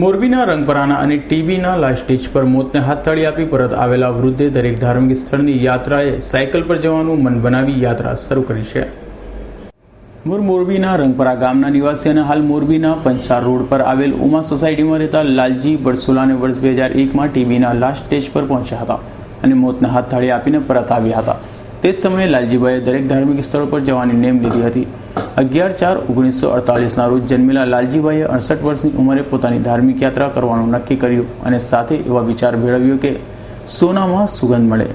મોરબીના રંગપરાના અને ટીબીના last stage પર મોતને હાથતાળી આપી પરત આવેલા વૃદ્ધે દરેક ધાર્મિક સ્થળની યાત્રાએ સાયકલ પર જવાનું મન બનાવી યાત્રા શરૂ કરી છે. મોરબીના રંગપરા ગામના નિવાસી અને હાલ મોરબીના પંચાર રોડ પર આવેલ ઉમા સોસાયટીમાં રહેતા લાલજી વરસોલાને વર્ષ 2001માં ટીબીના લાસ્ટ સ્ટેજ પર પહોંચ્યા હતા અને મોતને હાથતાળી આપીને પરત આવ્યા હતા. તે જ સમયે લાલજીભાઈએ દરેક ધાર્મિક સ્થળો પર જવાની નેમ લીધી હતી. 11/4/1948ના રોજ જન્મેલા લાલજીભાઈએ 68 વર્ષની ઉંમરે પોતાની ધાર્મિક યાત્રા કરવાનું નક્કી કર્યું અને સાથે એવા વિચાર ભેળવ્યો કે સોનામાં સુગંધ મળે.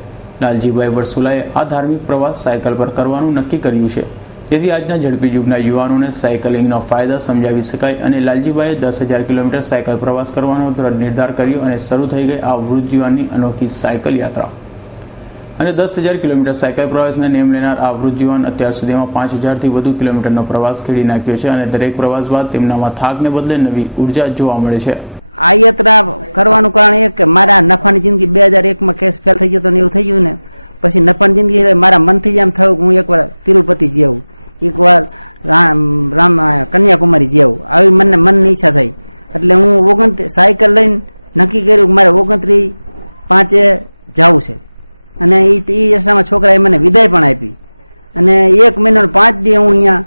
લાલજીભાઈ વરસોલાએ આ ધાર્મિક પ્રવાસ સાયકલ પર કરવાનું નક્કી કર્યું છે. તેથી આજના ઝડપી યુગના યુવાનોને સાયકલિંગના ફાયદા સમજાવી શકાય અને લાલજીભાઈએ 10,000 કિલોમીટર સાયકલ પ્રવાસ કરવાનો દ્રઢ નિર્ધાર કર્યો અને શરૂ થઈ ગઈ આ વૃદ્ધ યુવાનની અનોખી સાયકલ યાત્રા. અને 10,000 કિલોમીટર સાયકલ પ્રવાસને નેમ લેનાર આ વૃદ્ધ યુવાન અત્યાર સુધીમાં 5,000થી વધુ કિલોમીટરનો પ્રવાસ ખેડી નાખ્યો છે અને દરેક પ્રવાસ બાદ તેમનામાં થાકને બદલે નવી ઉર્જા જોવા મળે છે. આ યાત્રા કરવાનું કારણ એ કે મારા નફાની જિંદગી 2001માં કેસ ફેલ થઈ ગયો તો એવું થઈ ગયું ને, પછી નફાની જિંદગી મારા મનથી જ એમ થયું કે હું એકવાર તિરુપતિ જઈ આવું, એકવાર કન્યાકુમારી જઈ આવું, આવી મનની ઈચ્છા થઈ. એટલે હું સાયકલ લઈને નક્કી કર્યું કે મારે 29/5 જવું છે. અને એ રસ્તામાં છોકરાએ મને વિદાય પણ આપી અને 1 મહિનો 5 દી હું અહીંયા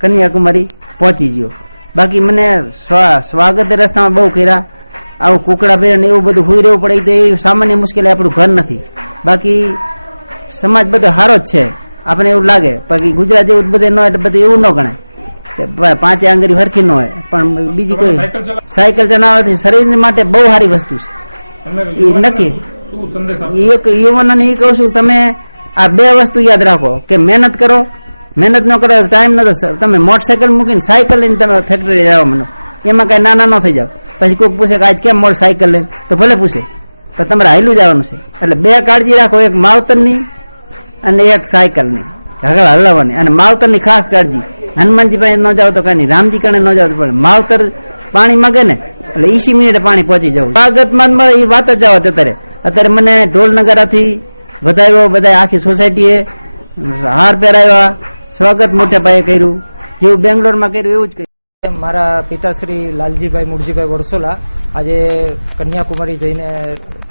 કન્યાકુમારી પહોંચી ગયો. બાકી મને સ્વાગત રસ્તામાં બહુ કર્યા, આવું કુકડા ભેર ને એવું બધું હુઈ રહેવું પડે તો એ સામાન્ય મુશ્કેલી આપણું ઘર નથી. બાકી સમાજ બધો સારો જ છે, આપણે એવું લાગે. બાકી ગુજરાત જેવું બધે ન એટલે બધું એવું ન ગણાય કે 5 આંગળી હરખી ન હોય, પણ બીજી કોઈ સાયકલ ચલાવવાથી શરીર માટે બહુ સારી વસ્તુ છે. એ નક્કી એક યુવાનોને એ કહું છું, તમે આ 2 વસ્તુ યાદ રાખો કે મહેનત કરો, મહેનત ન કરો ટાઈમ ન તો તમે મોટરસાયકલ મૂકીને સાયકલ લઈને તમે ફેક્ટરી જવા માંડો, એમાં કઈ નાના ન થઈ જાવ. પછી કોઈક પૂછે કે આજ કેમ મોટરસાયકલ લઈને, તો ભલે પૂછે પણ તમારે હાયલું જવાનું છે. એટલે 2 કાળજી રાખો, એક માવતરની અને એક સાયકલની આગળ હલાવવાની. અને માવતરની ખાસ કાળજી, હનુમાનજી પાસે ન જાવ તો કઈ નહીં, રામજી કણે ન જાવ તો પડે. માવતર પાણી માંગે ને એટલે 20 મિનિટે પાણી પહોંચી જવું. સ્વાગતમાં એ વાત જ જવા. અત્યારે મને ઢોલ નગારાથી વધાવ્યો, બધા આખી સોસાયટીએ હાર પહેરાવ્યા, સ્વાગત મોટે પાયે કર્યું, જેવું બેંગ્લોરમાં કર્યું એવું જ કર્યું. મારા પિતાશ્રી લાલજીભાઈ મુરજીભાઈ વરસોલા આજે કન્યાકુમારી જઈને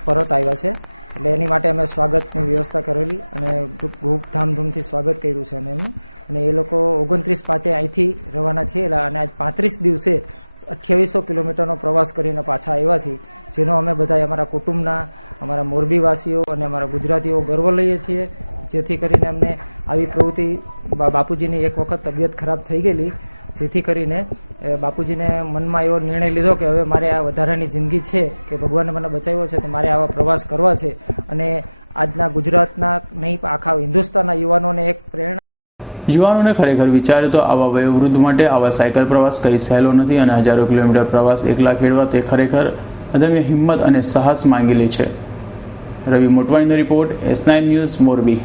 પરત આવ્યા છે, એટલે એની માટે અમે સ્વાગતની વ્યવસ્થા કરેલી અને ખૂબ ધામધૂમથી સ્વાગત કર્યું છે અમે એમનું. અને એ લોકો 29/5 અહીંથી રવાના થયેલા અને આજ 35 દિવસે 2800 કિલોમીટરનો પ્રવાસ કરીને પાછા આવ્યા છીએ, જેનો અમે બધા અમારા કુટુંબના, અમારા મોરબીવાસીઓ અને અમારા ગુજરાતીઓ ગર્વ લઈએ છીએ. જેથી કરીને અમને આવી પ્રવૃત્તિ, બાપુજીની એક વખત તબિયત ખરાબ થઈ ગયેલી, જેથી કરીને બાપુજીને મનમાં એવો નિર્ણય લીધો કે હવે મારે આ વધારાની જિંદગી છે કે ભગવાને મને બચાવ્યો છે તો મારે આવા પ્રવાસ કરવા છે. અને આજના ગુજરાતના નહીં આખા હિન્દુસ્તાનના યુવાનોને એક પ્રેરણા. યુવાનોને ખરેખર વિચારે તો આવા વયોવૃદ્ધ માટે આવા સાયકલ પ્રવાસ કઈ સહેલો નથી અને હજારો કિલોમીટર પ્રવાસ એકલા ખેડવા તે ખરેખર અદમ્ય હિંમત અને સાહસ માંગી લે છે. રવિ મોટવાણીનો રિપોર્ટ, S9 ન્યૂઝ, મોરબી.